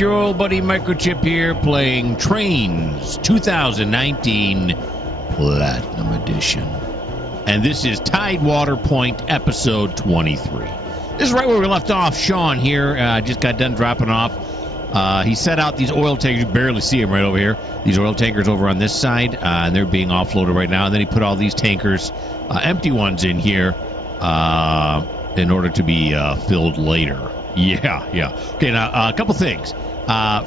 your old buddy Mikerowchip here playing Trainz 2019 Platinum Edition. And this is TideWater Point episode 23. This is right where we left off. Sean here just got done dropping off. He set out these oil tankers. You barely see them right over here. These oil tankers over on this side, and they're being offloaded right now. And then he put all these tankers, empty ones, in here in order to be filled later. Yeah. Okay, now, a couple things.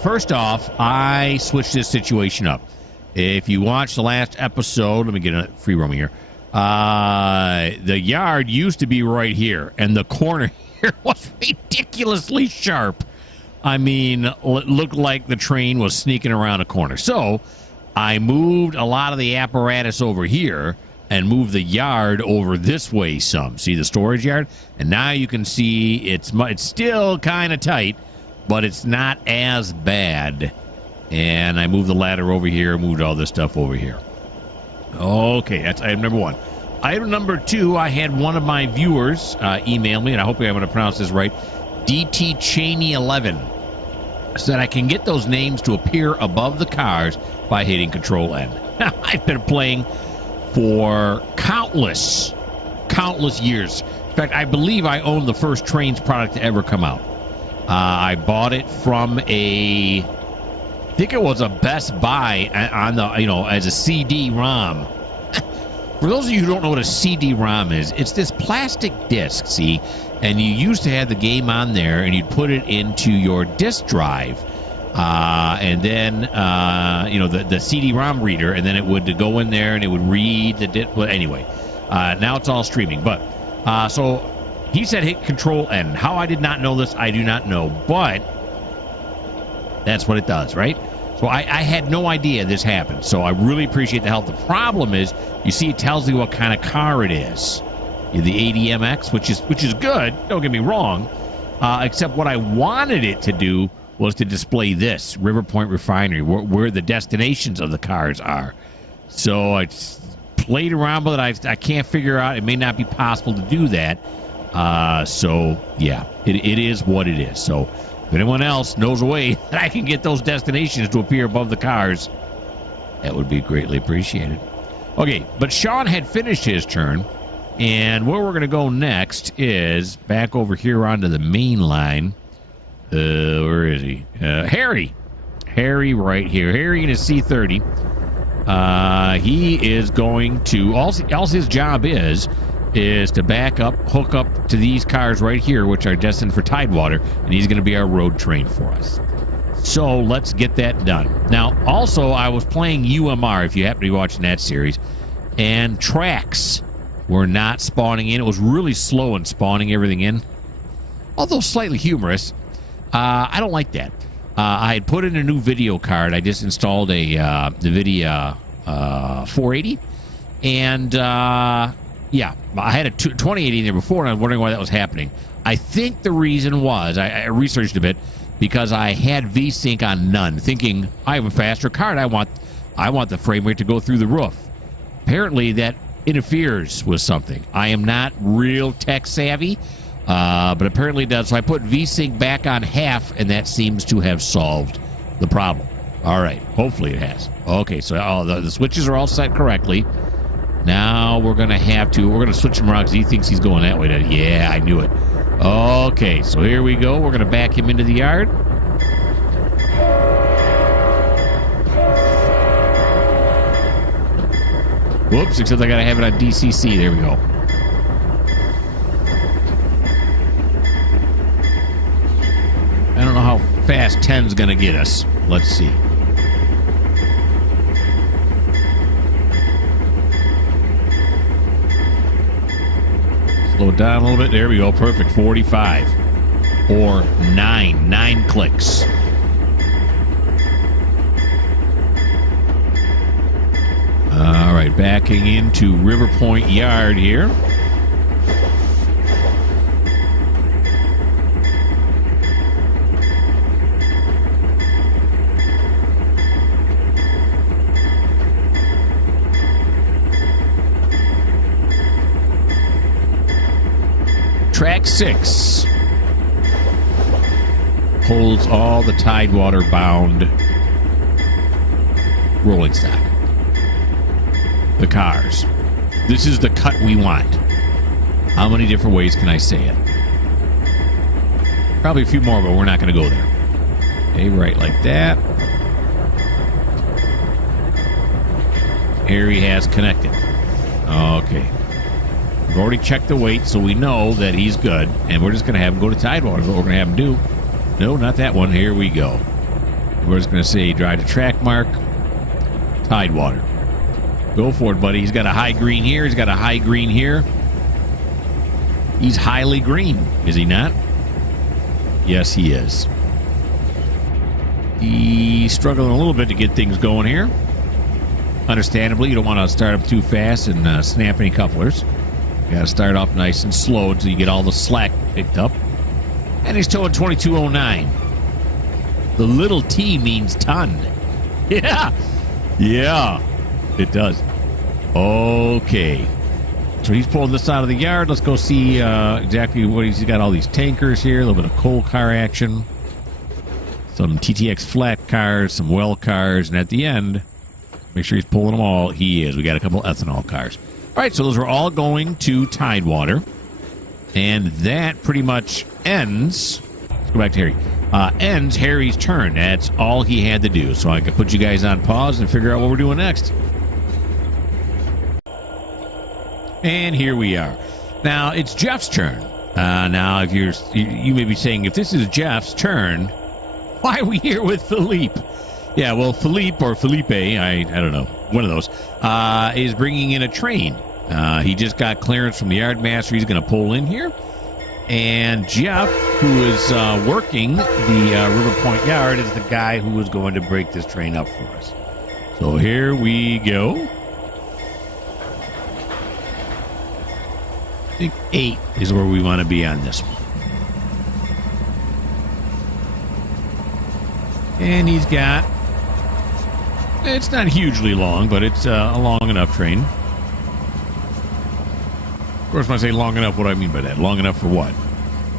First off, I switched this situation up. If you watched the last episode, let me get a free roaming here. The yard used to be right here, and the corner here was ridiculously sharp. I mean, it looked like the train was sneaking around a corner. So I moved a lot of the apparatus over here and moved the yard over this way some. See the storage yard? And now you can see it's still kind of tight, but it's not as bad. And I moved the ladder over here, moved all this stuff over here. Okay, that's item number one. Item number two, I had one of my viewers email me, and I hope I'm going to pronounce this right, DT Cheney 11, so that I can get those names to appear above the cars by hitting Control N. Now, I've been playing for countless years. In fact, I believe I own the first Trainz product to ever come out. I bought it from I think it was a Best Buy on the, as a CD-ROM. For those of you who don't know what a CD-ROM is, it's this plastic disc, see? And you used to have the game on there, and you'd put it into your disk drive. And then, the CD-ROM reader, and then it would go in there, and it would read the disc. Well, anyway, now it's all streaming. But, so he said hit Control N. How I did not know this, I do not know. But that's what it does, right? So I had no idea this happened. So I really appreciate the help. The problem is, you see, it tells you what kind of car it is. The ADMX, which is good. Don't get me wrong. Except what I wanted it to do was to display this River Point Refinery, where the destinations of the cars are. So I played around with it. I can't figure out. It may not be possible to do that. So yeah, it is what it is. So if anyone else knows a way that I can get those destinations to appear above the cars, that would be greatly appreciated. Okay, but Sean had finished his turn, and where we're going to go next is back over here onto the main line. Where is he? Harry right here. Harry in his C30. He is going to, all his job is to back up, hook up to these cars right here, which are destined for TideWater, and he's going to be our road train for us. So let's get that done. Now, also, I was playing UMR, if you happen to be watching that series, and tracks were not spawning in. It was really slow in spawning everything in, although slightly humorous. I don't like that. I had put in a new video card. I just installed the NVIDIA 480, and yeah, I had a 2080 in there before, and I was wondering why that was happening. I think the reason was, I researched a bit, because I had VSync on none, thinking I have a faster card. I want the frame rate to go through the roof. Apparently, that interferes with something. I am not real tech savvy, but apparently it does. So I put VSync back on half, and that seems to have solved the problem. All right, hopefully it has. Okay, so the switches are all set correctly. Now we're going to switch him around because he thinks he's going that way. Yeah, I knew it. Okay, so here we go. We're going to back him into the yard. Whoops, except I got to have it on DCC. There we go. I don't know how fast 10's going to get us. Let's see. Slow it down a little bit. There we go. Perfect. 45. Or 9. 9 clicks. All right. Backing into River Point Yard here. Track 6. pulls all the TideWater bound rolling stock. The cars. This is the cut we want. How many different ways can I say it? Probably a few more, but we're not going to go there. Okay, right like that. Here he has connected. Okay. We've already checked the weight, so we know that he's good. And we're just going to have him go to TideWater. That's what we're going to have him do. No, not that one. Here we go. We're just going to say drive to track mark, TideWater. Go for it, buddy. He's got a high green here. He's got a high green here. He's highly green, is he not? Yes, he is. He's struggling a little bit to get things going here. Understandably, you don't want to start up too fast and snap any couplers. You got to start off nice and slow until you get all the slack picked up. And he's towing 2209. The little T means ton. Yeah. Yeah, it does. Okay. So he's pulling this out of the yard. Let's go see exactly what he's got. All these tankers here, a little bit of coal car action, some TTX flat cars, some well cars, and at the end, make sure he's pulling them all. He is. We got a couple ethanol cars. All right, so those are all going to TideWater, and that pretty much ends. Let's go back to Harry. Ends Harry's turn. That's all he had to do. So I can put you guys on pause and figure out what we're doing next. And here we are. Now, it's Geoff's turn. Now, if you may be saying, if this is Geoff's turn, why are we here with Philippe? Yeah, well, Philippe or Felipe, I don't know, one of those, is bringing in a train. He just got clearance from the yard master. He's going to pull in here. And Geoff, who is working the River Point Yard, is the guy who is going to break this train up for us. So here we go. I think 8 is where we want to be on this one. And he's got, it's not hugely long, but it's a long enough train. Of course, when I say long enough, what do I mean by that? Long enough for what?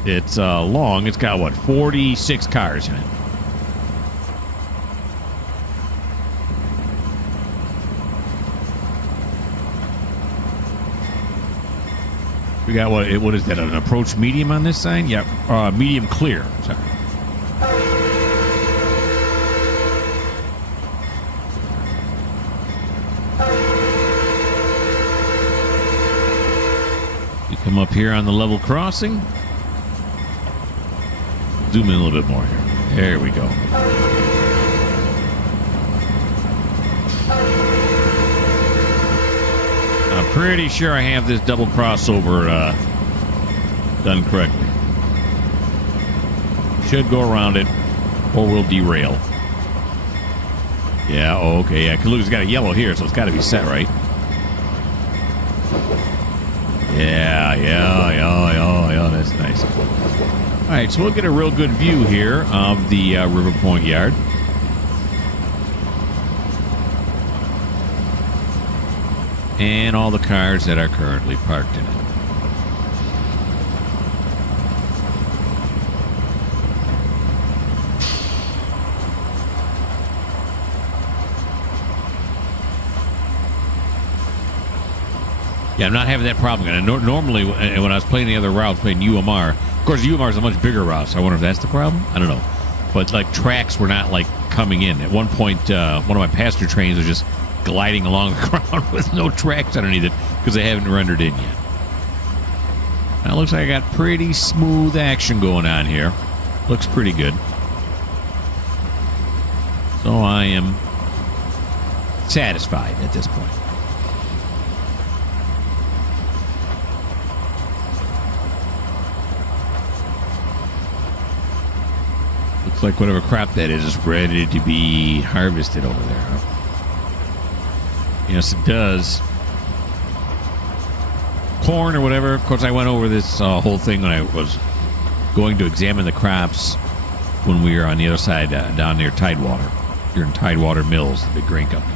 It's long. It's got, what, 46 cars in it. We got, what is that, an approach medium on this sign? Yeah, medium clear. Sorry. You come up here on the level crossing. Zoom in a little bit more here. There we go. I'm pretty sure I have this double crossover done correctly. Should go around it, or we'll derail. Yeah, okay, yeah. Look, it's got a yellow here, so it's got to be set right. Yeah, that's nice. All right, so we'll get a real good view here of the River Point Yard. And all the cars that are currently parked in it. Yeah, I'm not having that problem. And normally, when I was playing the other routes, playing UMR, of course, UMR is a much bigger route, so I wonder if that's the problem? I don't know. But, like, tracks were not, like, coming in. At one point, one of my passenger trains was just gliding along the ground with no tracks underneath it because they haven't rendered in yet. Now, it looks like I got pretty smooth action going on here. Looks pretty good. So I am satisfied at this point. Looks like whatever crap that is ready to be harvested over there. Huh? Yes, it does. Corn or whatever. Of course, I went over this whole thing when I was going to examine the crops when we were on the other side down near TideWater. Here in TideWater Mills, the big grain company.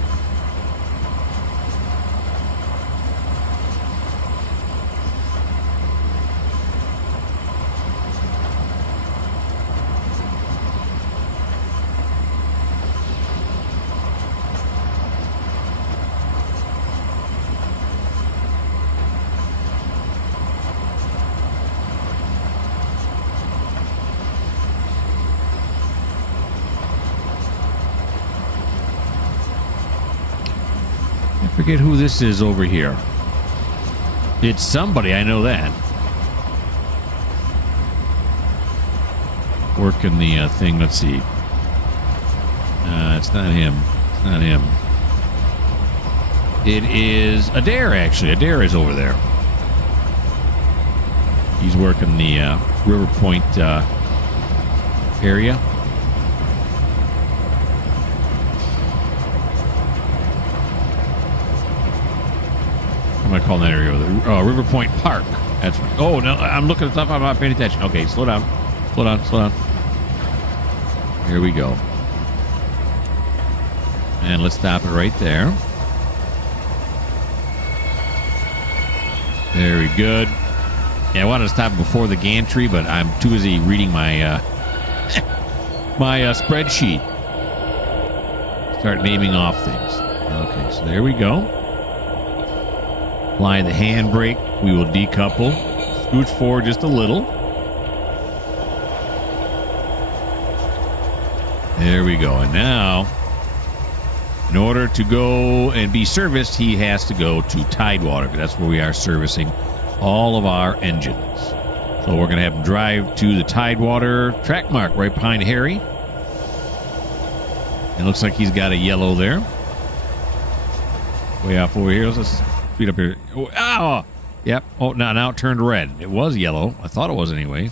Forget who this is over here. It's somebody, I know that. Working the thing, let's see. It's not him. It's not him. It is Adair, actually. Adair is over there. He's working the River Point area. What am I calling that area? River Point Park. That's right. Oh, no, I'm looking at stuff. I'm not paying attention. Okay, slow down. Slow down, slow down. Here we go. And let's stop it right there. Very good. Yeah, I wanted to stop before the gantry, but I'm too busy reading my my spreadsheet. Start naming off things. Okay, so there we go. Apply the handbrake. We will decouple. Scooch forward just a little. There we go. And now, in order to go and be serviced, he has to go to TideWater, because that's where we are servicing all of our engines. So we're going to have him drive to the TideWater track mark right behind Harry. It looks like he's got a yellow there. Way off over here. Let's speed up here. Oh, yep. Oh, now it turned red. It was yellow. I thought it was anyway.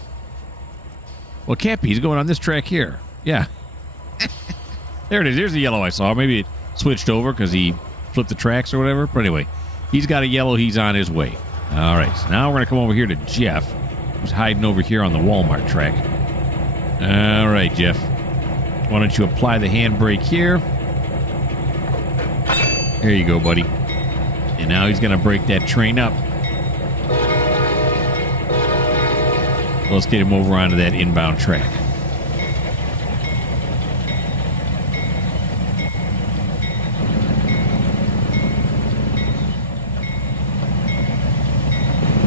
Well, it can't be. He's going on this track here. Yeah. There it is. There's the yellow I saw. Maybe it switched over because he flipped the tracks or whatever. But anyway, he's got a yellow. He's on his way. All right. So now we're going to come over here to Geoff, who's hiding over here on the Walmart track. All right, Geoff. Why don't you apply the handbrake here? There you go, buddy. And now he's going to break that train up. Let's get him over onto that inbound track.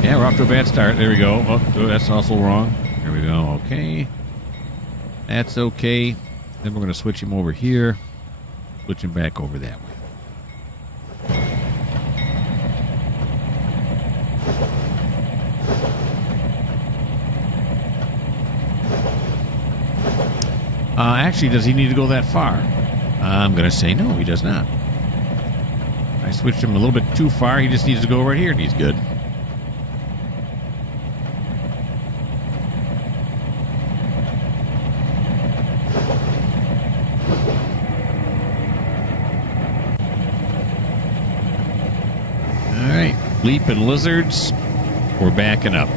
Yeah, we're off to a bad start. There we go. Oh, that's also wrong. There we go. Okay. That's okay. Then we're going to switch him over here. Switch him back over that way. Actually, does he need to go that far? I'm going to say no, he does not. I switched him a little bit too far. He just needs to go right here, and he's good. Leaping lizards, we're backing up.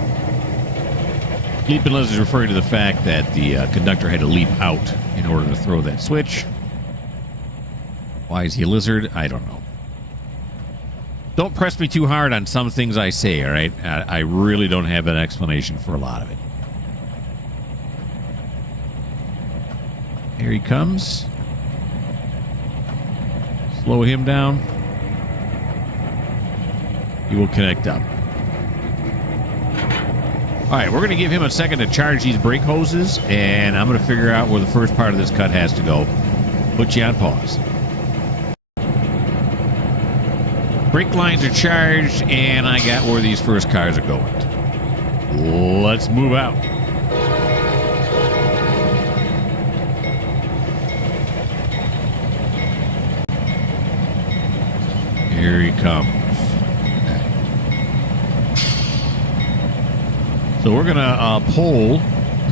Leaping lizards referring to the fact that the conductor had to leap out in order to throw that switch. Why is he a lizard? I don't know. Don't press me too hard on some things I say, all right? I really don't have an explanation for a lot of it. Here he comes. Slow him down. He will connect up. All right, we're going to give him a second to charge these brake hoses, and I'm going to figure out where the first part of this cut has to go. Put you on pause. Brake lines are charged, and I got where these first cars are going. Let's move out. Here he comes. So we're going to pull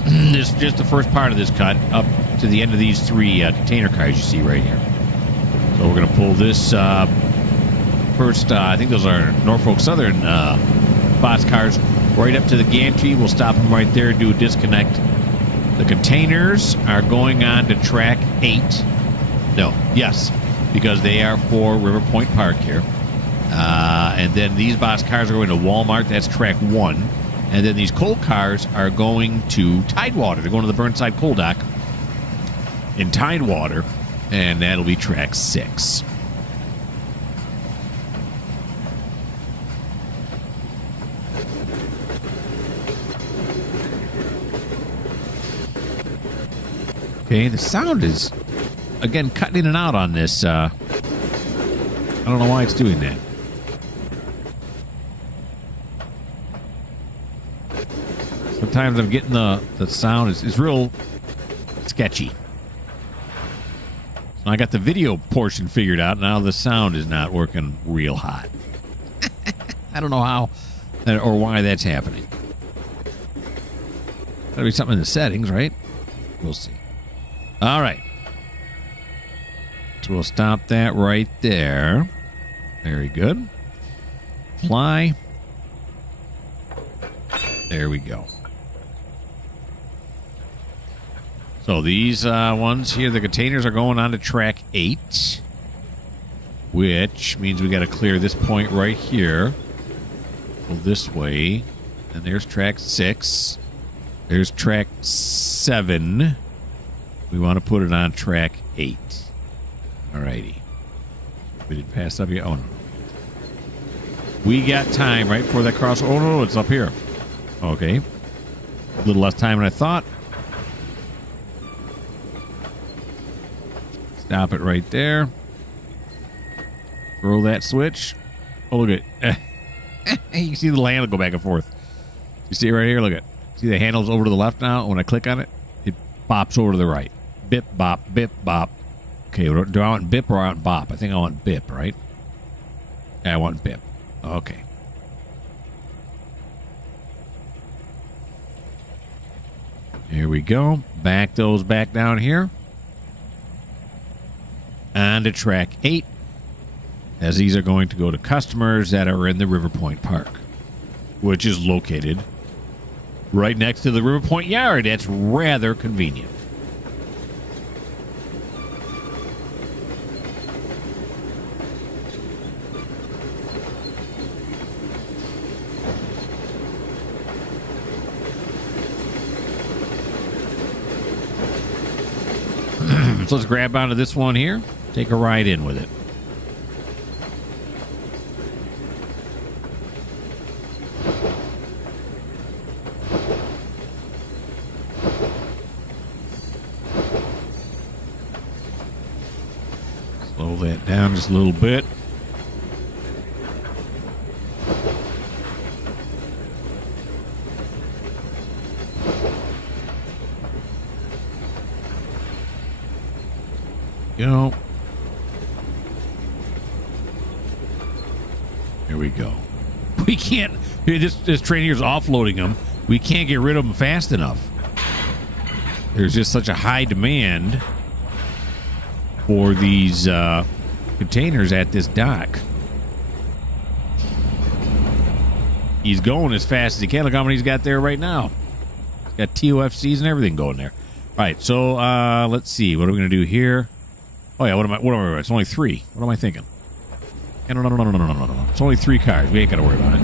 this, just the first part of this cut up to the end of these three container cars you see right here. So we're going to pull this first, I think those are Norfolk Southern box cars, right up to the gantry. We'll stop them right there, do a disconnect. The containers are going on to track 8. No, yes, because they are for River Point Park here. And then these box cars are going to Walmart. That's track 1. And then these coal cars are going to TideWater. They're going to the Burnside Coal Dock in TideWater, and that'll be track 6. Okay, the sound is, again, cutting in and out on this I don't know why it's doing that. Sometimes I'm getting the sound is real sketchy. So I got the video portion figured out. Now the sound is not working real hot. I don't know how or why that's happening. Gotta be something in the settings, right? We'll see. All right. So we'll stop that right there. Very good. Fly. There we go. So these ones here, the containers are going on to track 8, which means we got to clear this point right here. Go this way. And there's track 6. There's track 7. We want to put it on track 8. Alrighty. We didn't pass up yet. Oh, no. We got time right before that cross. Oh, no, it's up here. Okay. A little less time than I thought. Stop it right there. Throw that switch. Oh, look at it. You can see the handle go back and forth. You see it right here? Look at it. See the handle's over to the left now? When I click on it, it bops over to the right. Bip, bop, bip, bop. Okay, do I want bip or I want bop? I think I want bip, right? Yeah, I want bip. Okay. Here we go. Back those back down here. On to track 8, as these are going to go to customers that are in the River Point Park, which is located right next to the River Point Yard. That's rather convenient. So let's grab onto this one here. Take a ride in with it. Slow that down just a little bit. Go. There we go. We can't. This train here is offloading them. We can't get rid of them fast enough. There's just such a high demand for these containers at this dock. He's going as fast as he can. Look how many he's got there right now. He's got TOFCs and everything going there. All right, so let's see. What are we going to do here? Oh, yeah, what am I? It's only 3. What am I thinking? No. It's only 3 cars. We ain't got to worry about it.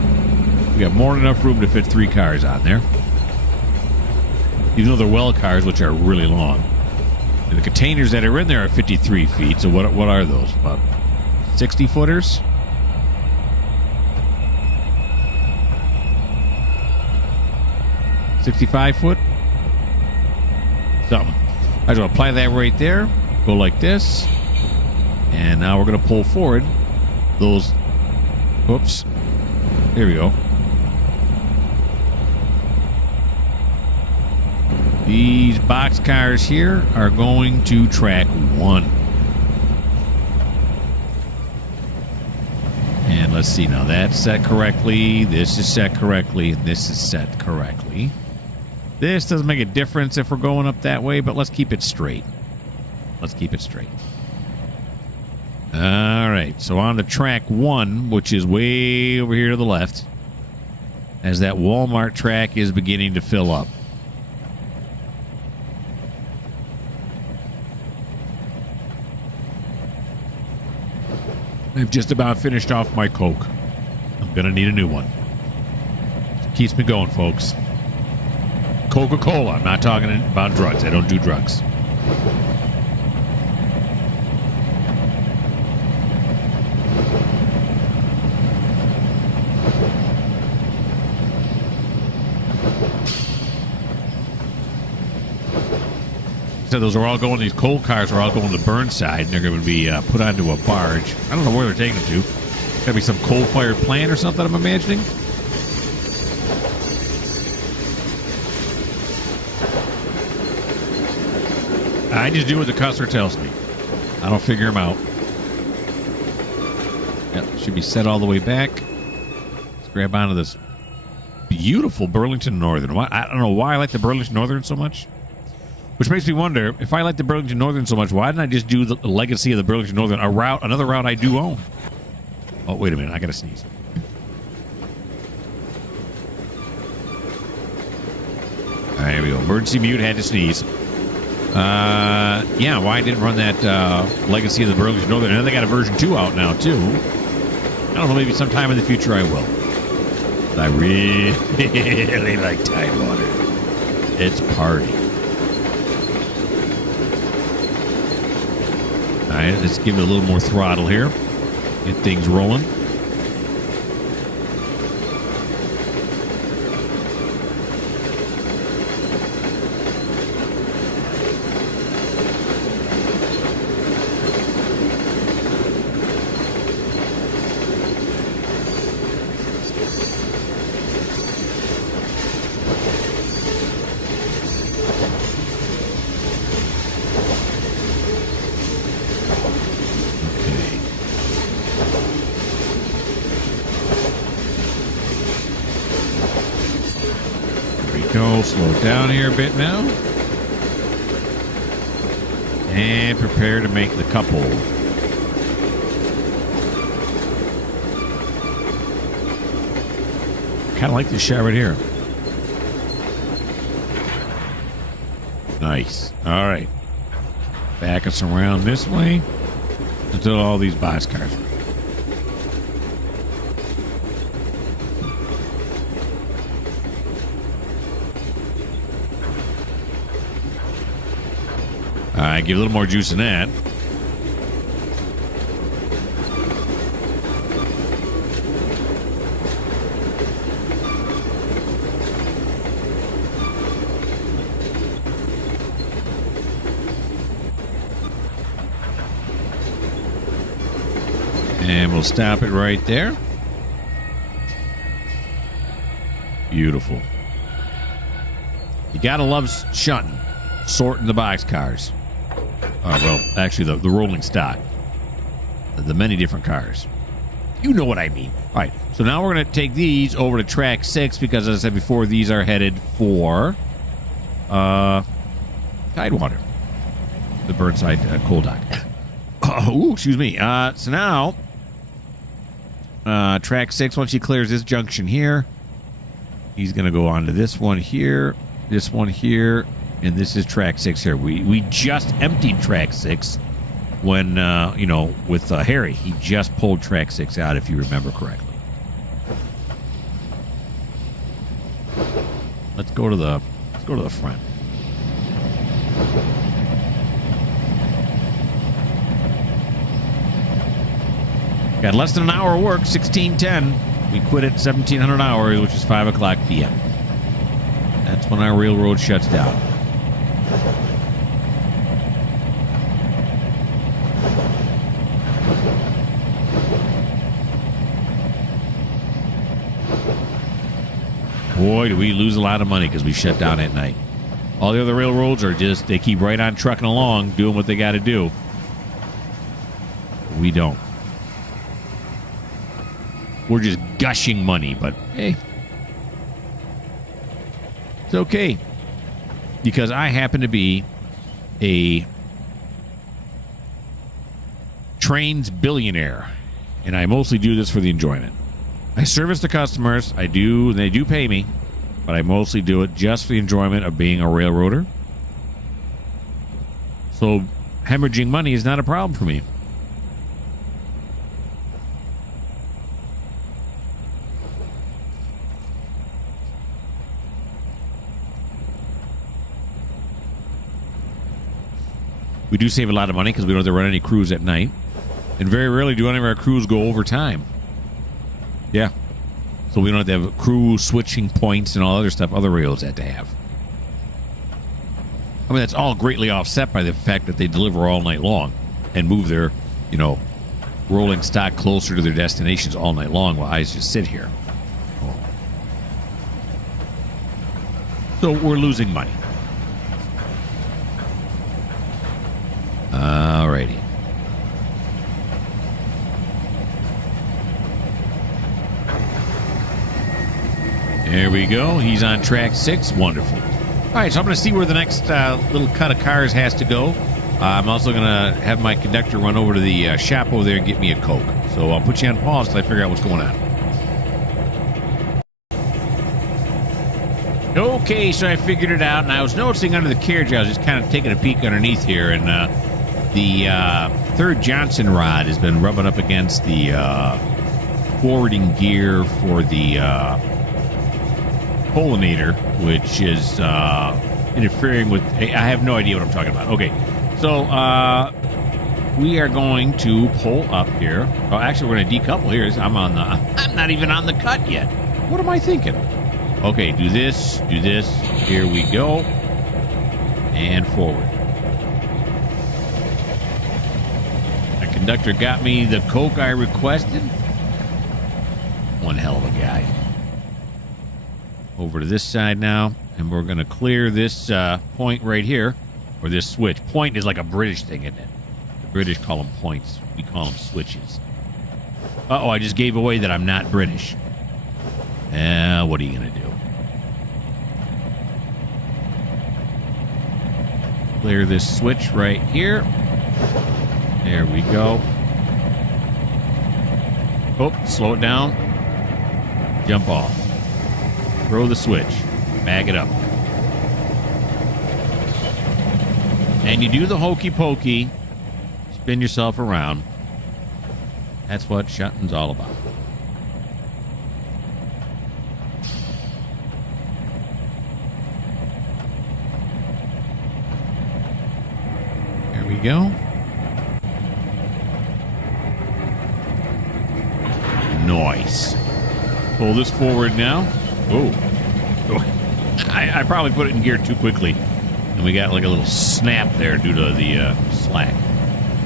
We got more than enough room to fit 3 cars on there. Even though they're well cars, which are really long. And the containers that are in there are 53 feet. So what are those? About 60 footers? $65 something. I just want to apply that right there. Go like this. And now we're going to pull forward those. Whoops. There we go. These box cars here are going to track 1. And let's see now. That's set correctly. This is set correctly. And this is set correctly. This doesn't make a difference if we're going up that way, but let's keep it straight. Let's keep it straight. All right. So on to track 1, which is way over here to the left, as that Walmart track is beginning to fill up. I've just about finished off my Coke. I'm going to need a new one. Keeps me going, folks. Coca-Cola. I'm not talking about drugs. I don't do drugs. said, those are all going, these coal cars are all going to Burnside, and they're going to be put onto a barge. I don't know where they're taking them to. Gotta be some coal-fired plant or something, I'm imagining. I just do what the customer tells me. I don't figure them out. Yep, should be set all the way back. Let's grab onto this beautiful Burlington Northern. I don't know why I like the Burlington Northern so much. Which makes me wonder, if I like the Burlington Northern so much, why didn't I just do the legacy of the Burlington Northern, another route I do own? Oh, wait a minute. I got to sneeze. All right, here we go. Emergency mute, had to sneeze. Yeah, why I didn't run that legacy of the Burlington Northern. And they got a version 2 out now, too. I don't know, maybe sometime in the future I will. But I really like TideWater. It's party. All right, let's give it a little more throttle here. Get things rolling. Slow down here a bit now. And prepare to make the couple. Kind of like this shot right here. Nice. All right. Back us around this way until all these boxcars are. Give a little more juice in that. And we'll stop it right there. Beautiful. You gotta love shunting, sorting the boxcars. Well, actually, the rolling stock. The many different cars. You know what I mean. All right, so now we're going to take these over to track 6 because, as I said before, these are headed for TideWater, the Burnside coal dock. Ooh, excuse me. So now, track 6, once he clears this junction here, he's going to go on to this one here, and this is track 6 here. We just emptied track 6 when, with Harry. He just pulled track 6 out, if you remember correctly. Let's go to the front. Got less than an hour of work, 16:10. We quit at 1700 hours, which is 5 o'clock p.m. That's when our railroad shuts down. Boy, do we lose a lot of money because we shut down at night. All the other railroads are just, they keep right on trucking along, doing what they got to do. We don't. We're just gushing money, but hey, it's okay. Because I happen to be a Trainz billionaire, and I mostly do this for the enjoyment. I service the customers, I do, and they do pay me, but I mostly do it just for the enjoyment of being a railroader. So hemorrhaging money is not a problem for me. We do save a lot of money because we don't have to run any crews at night. And very rarely do any of our crews go overtime. Yeah. So we don't have to have crew switching points and all other stuff other rails had to have. I mean, that's all greatly offset by the fact that they deliver all night long and move their, rolling stock closer to their destinations all night long while I just sit here. So we're losing money. Alrighty. There we go. He's on track 6. Wonderful. All right, so I'm going to see where the next little cut of cars has to go. I'm also going to have my conductor run over to the shop over there and get me a Coke. So I'll put you on pause until I figure out what's going on. Okay, so I figured it out, and I was noticing under the carriage, I was just kind of taking a peek underneath here, and the third Johnson rod has been rubbing up against the forwarding gear for the pollinator, which is interfering with... I have no idea what I'm talking about. Okay, so we are going to pull up here. Oh, actually, we're going to decouple here. I'm not even on the cut yet. What am I thinking? Okay, do this. Here we go. And forward. The conductor got me the Coke I requested. One hell of a guy. Over to this side now, and we're going to clear this point right here, or this switch. Point is like a British thing, isn't it? The British call them points. We call them switches. Uh-oh, I just gave away that I'm not British. What are you going to do? Clear this switch right here. There we go. Oh, slow it down. Jump off. Throw the switch. Bag it up. And you do the hokey pokey. Spin yourself around. That's what shunting's all about. There we go. Nice. Pull this forward now. Oh. I probably put it in gear too quickly. And we got like a little snap there due to the slack.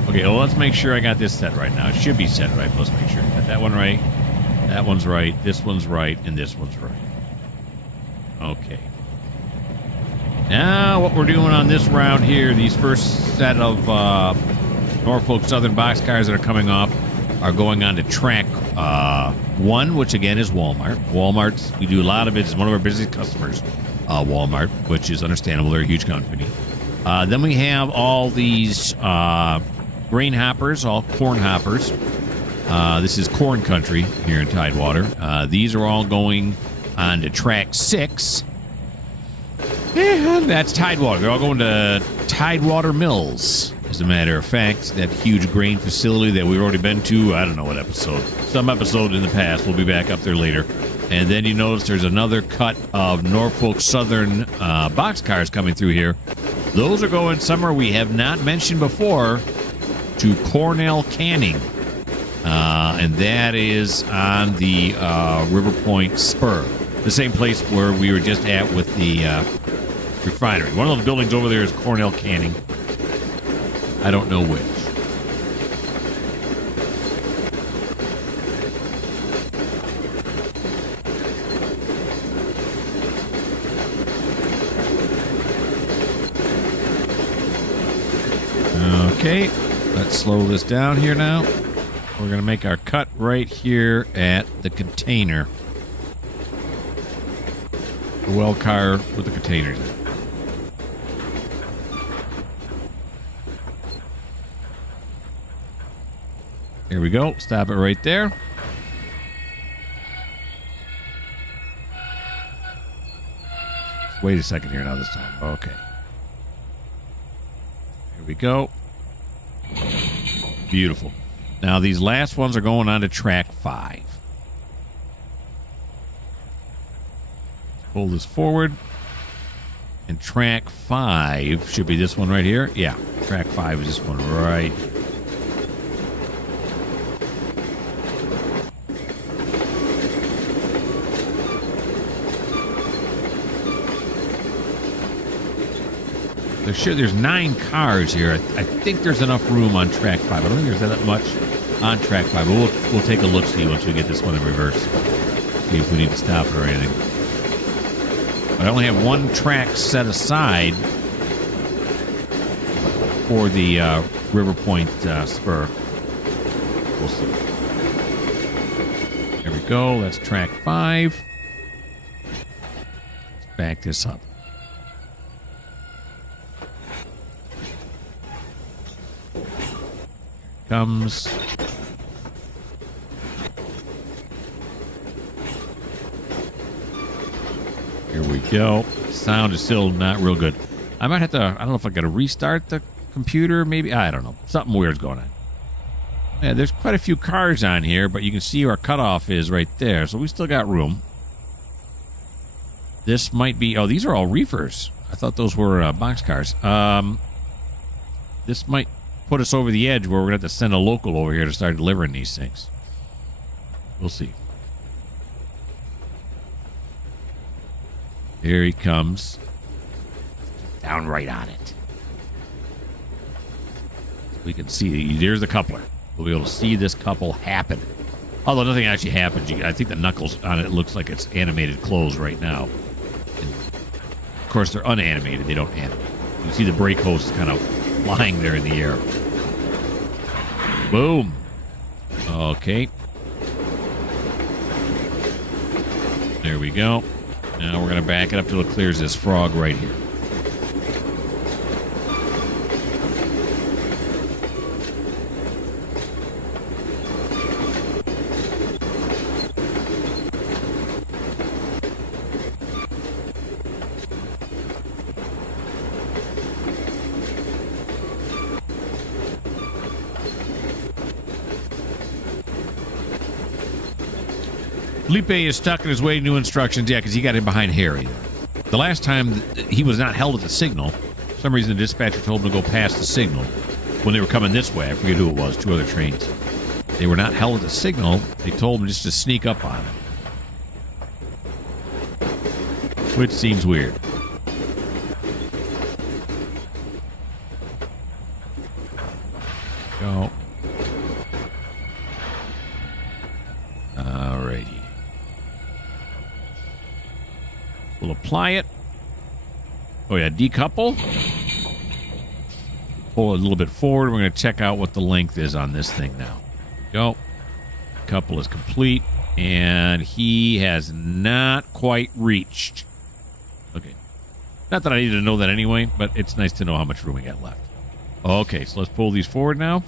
Okay, well, let's make sure I got this set right now. It should be set right, but let's make sure. Got that one right. That one's right. This one's right. And this one's right. Okay. Now, what we're doing on this round here, these first set of Norfolk Southern boxcars that are coming off are going on to track 1, which again is Walmart. Walmart's, we do a lot of it. It's one of our busiest customers, Walmart, which is understandable. They're a huge company. Then we have all these grain hoppers, all corn hoppers. This is corn country here in TideWater. These are all going on to track 6. And that's TideWater. They're all going to TideWater Mills. As a matter of fact, that huge grain facility that we've already been to, I don't know what episode. Some episode in the past. We'll be back up there later. And then you notice there's another cut of Norfolk Southern boxcars coming through here. Those are going somewhere we have not mentioned before, to Cornell Canning. And that is on the River Point Spur. The same place where we were just at with the refinery. One of those buildings over there is Cornell Canning. I don't know which. Okay, let's slow this down here now. We're going to make our cut right here at the container. The well car with the containers in it. Here we go. Stop it right there. Wait a second here now this time. Okay. Here we go. Beautiful. Now these last ones are going on to track 5. Pull this forward. And track 5 should be this one right here. Yeah, track 5 is this one right here. There's 9 cars here. I think there's enough room on track 5. I don't think there's that much on track 5, but we'll take a look-see once we get this one in reverse. See if we need to stop it or anything. But I only have 1 track set aside for the River Point spur. We'll see. There we go. That's track 5. Let's back this up. Comes. Here we go. Sound is still not real good. I might have to, I don't know if I got to restart the computer, maybe. I don't know. Something weird's going on. Yeah, there's quite a few cars on here, but you can see our cutoff is right there, so we still got room. This might be, oh, these are all reefers. I thought those were boxcars. This might put us over the edge where we're going to have to send a local over here to start delivering these things. We'll see. Here he comes. Down right on it. We can see, there's the coupler. We'll be able to see this couple happen. Although nothing actually happens. I think the knuckles on it looks like it's animated close right now. And of course, they're unanimated. They don't animate. You can see the brake hose kind of flying there in the air. Boom. Okay. There we go. Now we're going to back it up till it clears this frog right here. Felipe is stuck in his way to new instructions. Yeah, because he got in behind Harry. The last time he was not held at the signal. For some reason, the dispatcher told him to go past the signal when they were coming this way. I forget who it was. 2 other trains. They were not held at the signal. They told him just to sneak up on him. Which seems weird. Go. Alrighty. We'll apply it. Oh yeah, decouple. Pull it a little bit forward. We're going to check out what the length is on this thing now. Go. Couple is complete. And he has not quite reached. Okay. Not that I needed to know that anyway, but it's nice to know how much room we got left. Okay, so let's pull these forward now.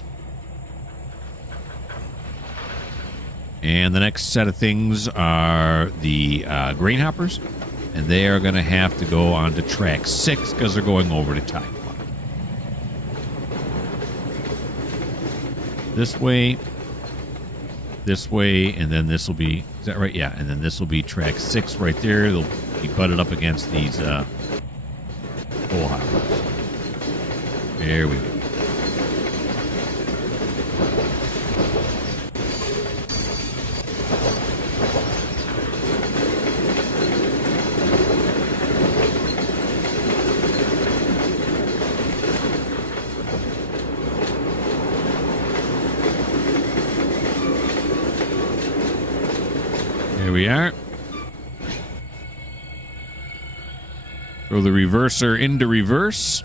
And the next set of things are the grain hoppers. And they are going to have to go on to track 6 because they're going over to TideWater. This way, and then this will be, is that right? Yeah, and then this will be track 6 right there. They'll be butted up against these coal hoppers. There we go. There we are. Throw the reverser into reverse.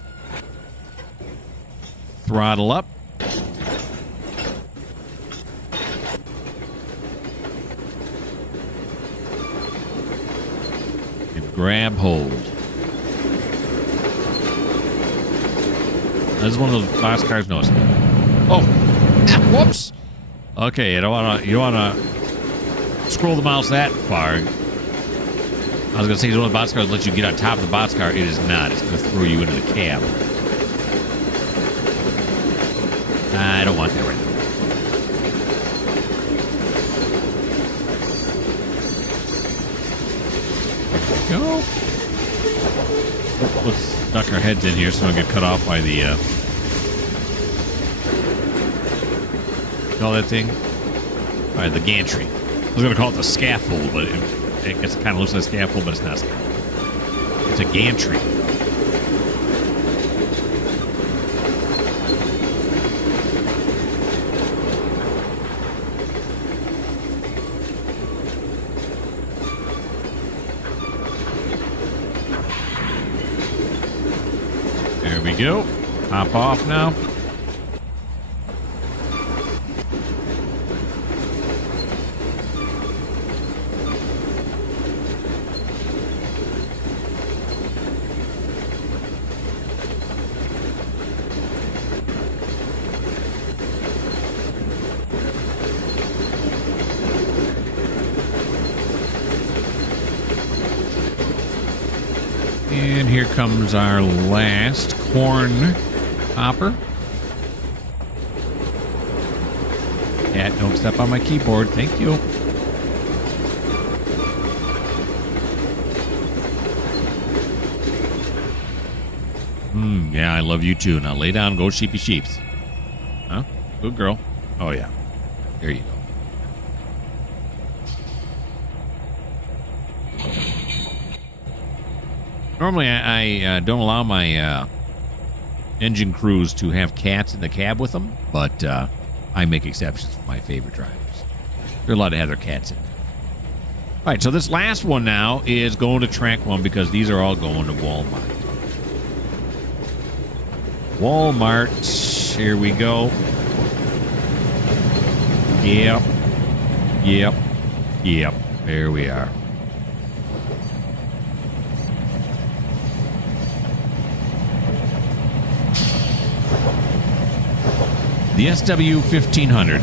Throttle up. And grab hold. This is one of those boxcars. No, it's not. Oh, whoops. Okay, you don't wanna scroll the mouse that far. I was going to say, one of the boxcars lets you get on top of the boxcar. It is not. It's going to throw you into the cab. I don't want that right now. There we go. Let's duck our heads in here so we don't get cut off by the... call that thing? By the gantry. I was going to call it the scaffold, but I guess it kind of looks like a scaffold, but it's not a scaffold. It's a gantry. go. Hop off now. And here comes our last corn hopper. Cat, don't step on my keyboard. Thank you. Yeah, I love you too. Now lay down, go sheepy sheeps. Huh? Good girl. Oh, yeah. There you go. Normally, I don't allow my engine crews to have cats in the cab with them, but I make exceptions for my favorite drivers. They're allowed to have their cats in there. All right, so this last one now is going to track one because these are all going to Walmart. Walmart, here we go. Yep. Yep. Yep. There we are. The SW 1500.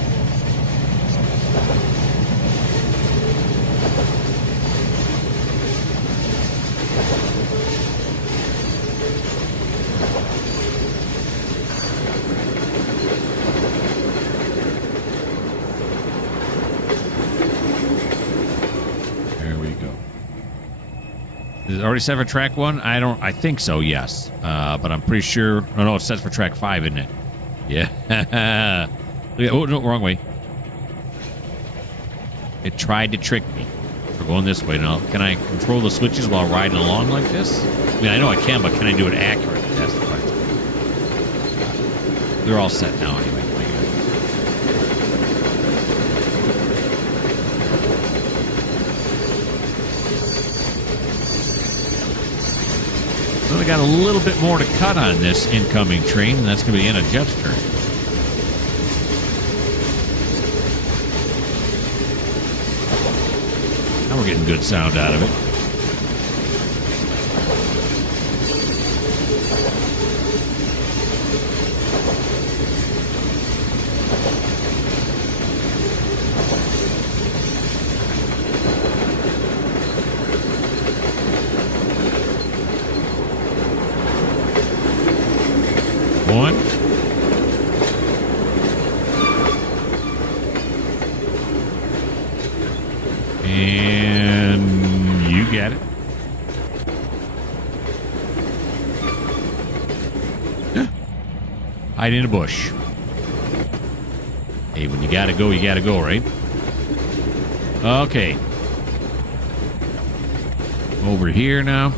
There we go. Is it already set for track 1? I think so, yes. But I'm pretty sure. Oh, no, it's set for track 5, isn't it? Yeah. Oh, no, wrong way. It tried to trick me. We're going this way now. Can I control the switches while riding along like this? I mean, I know I can, but can I do it accurately? That's the question. They're all set now anyway. So we got a little bit more to cut on this incoming train, and that's going to be the end of Geoff's turn. Now we're getting good sound out of it. One. And you got it. Hide in a bush. Hey, when you gotta go, right? Okay. Over here now.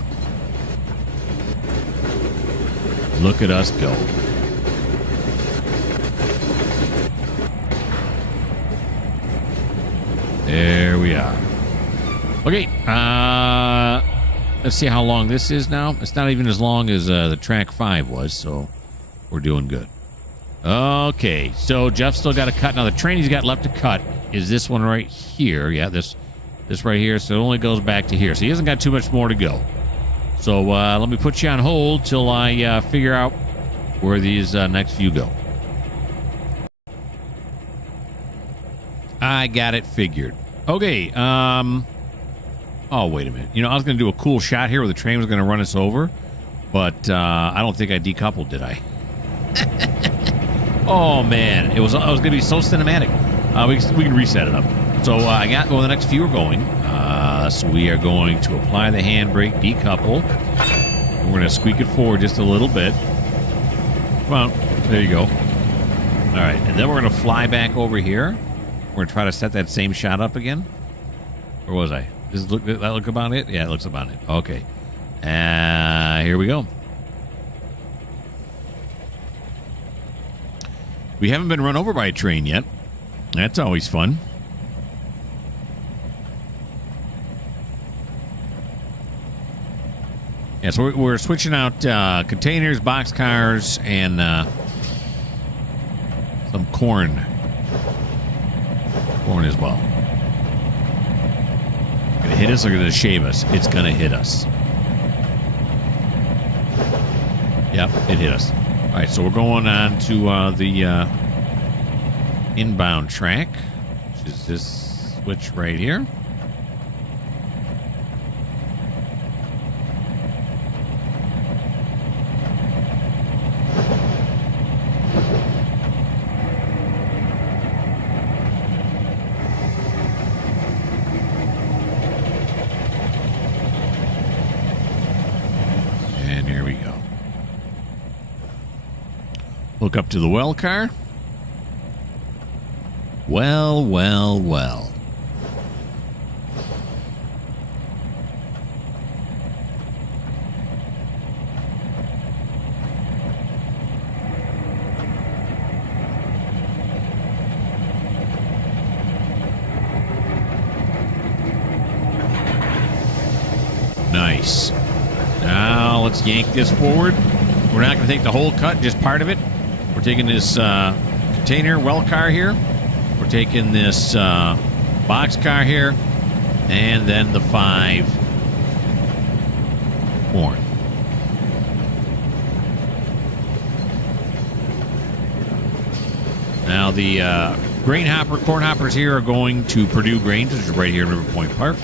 Look at us go. There we are. Okay, let's see how long this is now. It's not even as long as the track 5 was, so we're doing good. Okay, so Geoff's still got to cut. Now, the train he's got left to cut is this one right here. Yeah, this right here, so it only goes back to here. So he hasn't got too much more to go. So let me put you on hold till I figure out where these next few go. I got it figured. Okay, oh, wait a minute. You know, I was going to do a cool shot here where the train was going to run us over, but I don't think I decoupled, did I? Oh, man. It was going to be so cinematic. We can reset it up. So I got where the next few are going. So we are going to apply the handbrake, decouple. And we're going to squeak it forward just a little bit. Come on. There you go. All right. And then we're going to fly back over here. We're going to try to set that same shot up again. Where was I? Does that look about it? Yeah, it looks about it. Okay. Here we go. We haven't been run over by a train yet. That's always fun. Yeah, so we're switching out containers, boxcars, and some corn. Corn as well. Gonna hit us or gonna shave us? It's gonna hit us. Yep, it hit us. All right, so we're going on to the inbound track, which is this switch right here. And here we go. Look up to the well car. Well, well, well. Nice. Now let's yank this forward. We're not going to take the whole cut, just part of it. We're taking this container well car here. We're taking this box car here. And then the 5 corn. Now the grain hopper, corn hoppers here are going to Purdue Grains, which is right here in River Point Park.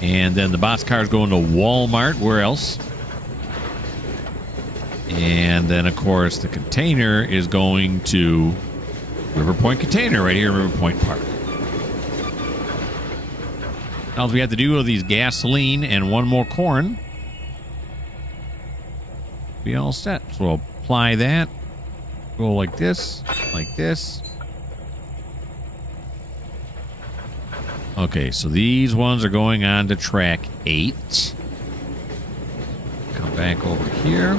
And then the box car is going to Walmart. Where else? And then, of course, the container is going to River Point Container right here in River Point Park. All we have to do are these gasoline and one more corn. Be all set. So we'll apply that. Go like this, like this. Okay, so these ones are going on to track 8. Come back over here.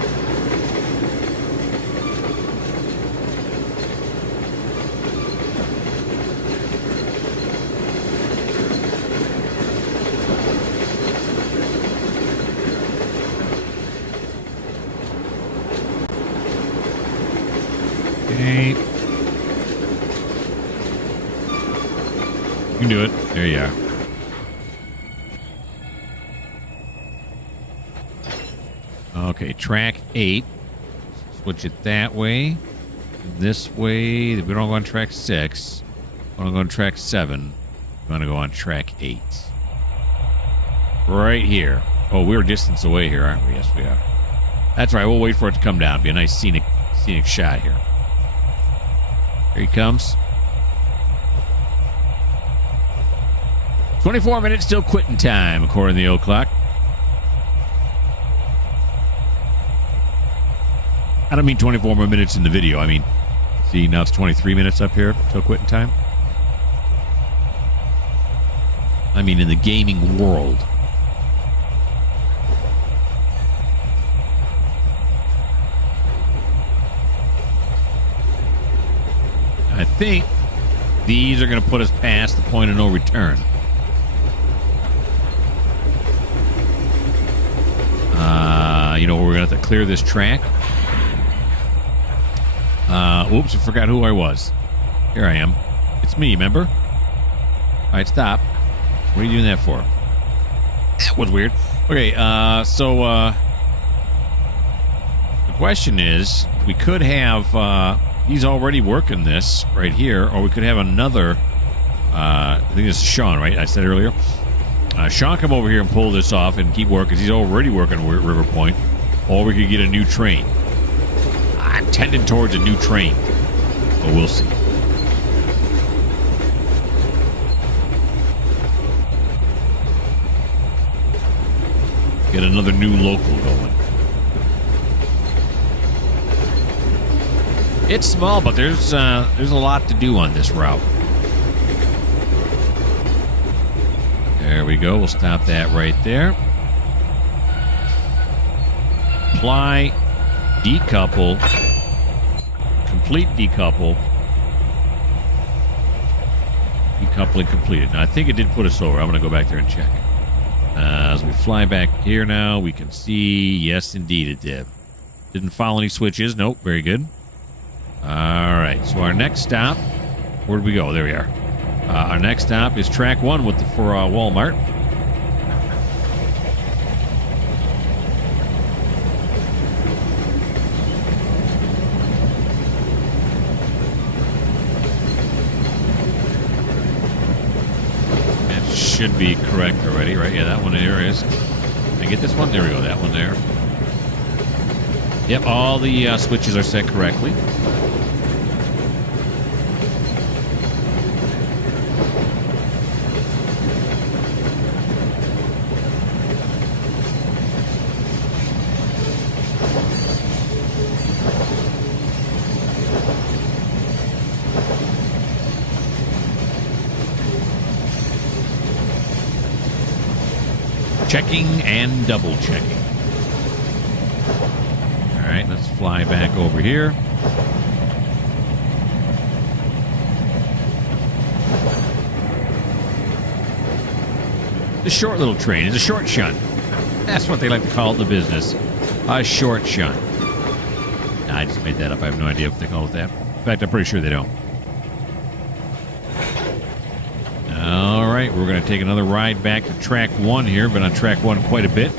Okay. You can do it. There you are. Okay, track 8. Switch it that way. This way. We don't go on track 6. We want to go on track 7. We want to go on track 8. Right here. Oh, we're a distance away here, aren't we? Yes, we are. That's right. We'll wait for it to come down. Be a nice scenic shot here. Here he comes. 24 minutes till quitting time, according to the old clock. I don't mean 24 more minutes in the video. I mean, see, now it's 23 minutes up here till quitting time. I mean, in the gaming world. I think these are going to put us past the point of no return. You know, we're going to have to clear this track. Oops, I forgot who I was. Here I am. It's me, remember? All right, stop. What are you doing that for? That was weird. Okay, so the question is, we could have... he's already working this right here, or we could have another... I think this is Sean, right? I said earlier. Sean, come over here and pull this off and keep working, because he's already working at River Point. Or we could get a new train. I'm tending towards a new train, but we'll see. Get another new local going. It's small, but there's a lot to do on this route. There we go. We'll stop that right there. Apply, decouple, complete decouple, decoupling completed. Now, I think it did put us over. I'm going to go back there and check. As we fly back here now, we can see, yes, indeed it did. Didn't follow any switches. Nope, very good. All right, so our next stop, where did we go? There we are. Our next stop is track 1 for Walmart. That should be correct already, right? Yeah, that one there is. Can I get this one? There we go, that one there. Yep, all the switches are set correctly. Checking and double checking. All right, let's fly back over here. The short little train is a short shunt. That's what they like to call it in the business. A short shunt. Nah, I just made that up. I have no idea what they call it that. In fact, I'm pretty sure they don't. All right, we're going to take another ride back to track 1 here. Been on track 1 quite a bit.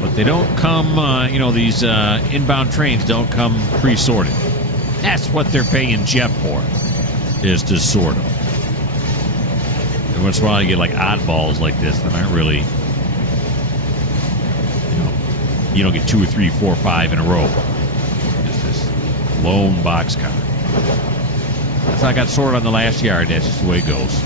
But they don't come, these inbound trains don't come pre-sorted. That's what they're paying Geoff for, is to sort them. Every once in a while you get like oddballs like this that aren't really, you don't get 2 or 3, 4, 5 in a row. Just this lone boxcar. That's how I got sorted on the last yard. That's just the way it goes.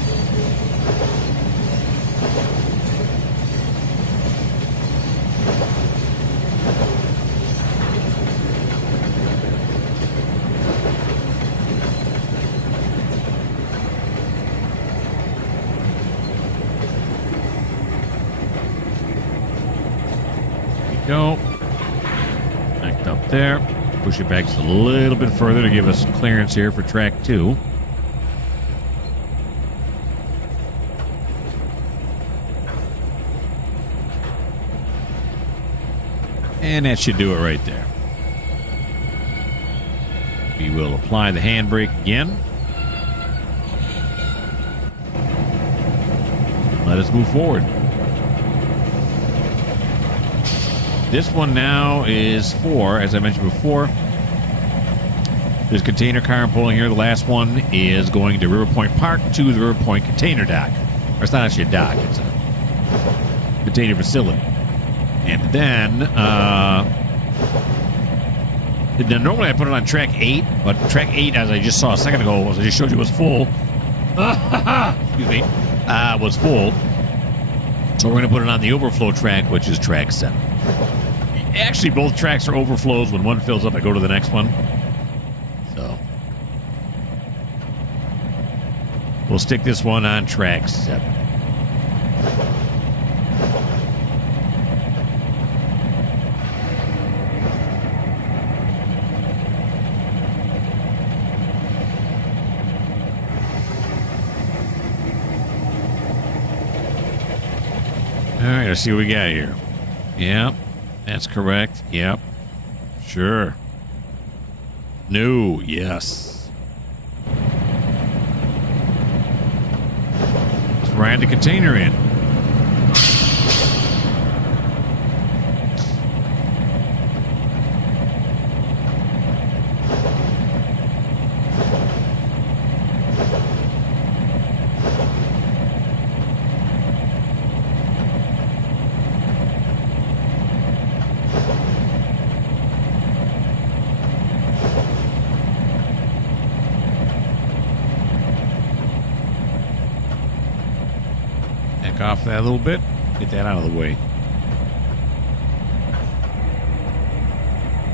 There we go. Backed up there. Push it back just a little bit further to give us clearance here for track 2. And that should do it right there. We will apply the handbrake again. Let us move forward. This one now is for, as I mentioned before, there's a container car I'm pulling here. The last one is going to River Point Park to the River Point container dock. Or it's not actually a dock, it's a container facility. And then, normally I put it on track 8, but track 8, as I just saw a second ago, as I just showed you, was full. Excuse me. Was full. So we're going to put it on the overflow track, which is track 7. Actually, both tracks are overflows. When one fills up, I go to the next one. So we'll stick this one on track 7. All right, let's see what we got here. Yep, that's correct. Yep, sure. No, yes. Let's ride the container in. Off that a little bit. Get that out of the way.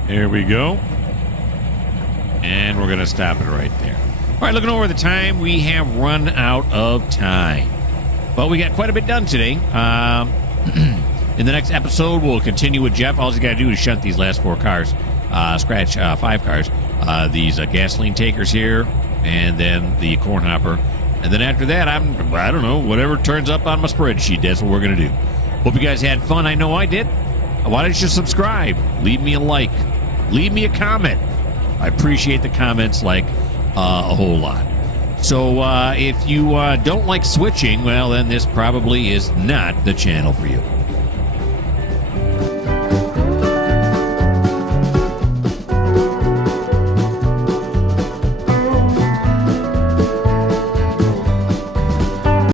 There we go. And we're going to stop it right there. All right, looking over the time, we have run out of time. But we got quite a bit done today. In the next episode, we'll continue with Geoff. All you got to do is shunt these last 4 cars. Scratch 5 cars. These gasoline takers here, and then the corn hopper. And then after that, I don't know, whatever turns up on my spreadsheet, that's what we're going to do. Hope you guys had fun. I know I did. Why don't you subscribe? Leave me a like. Leave me a comment. I appreciate the comments like a whole lot. So if you don't like switching, well, then this probably is not the channel for you.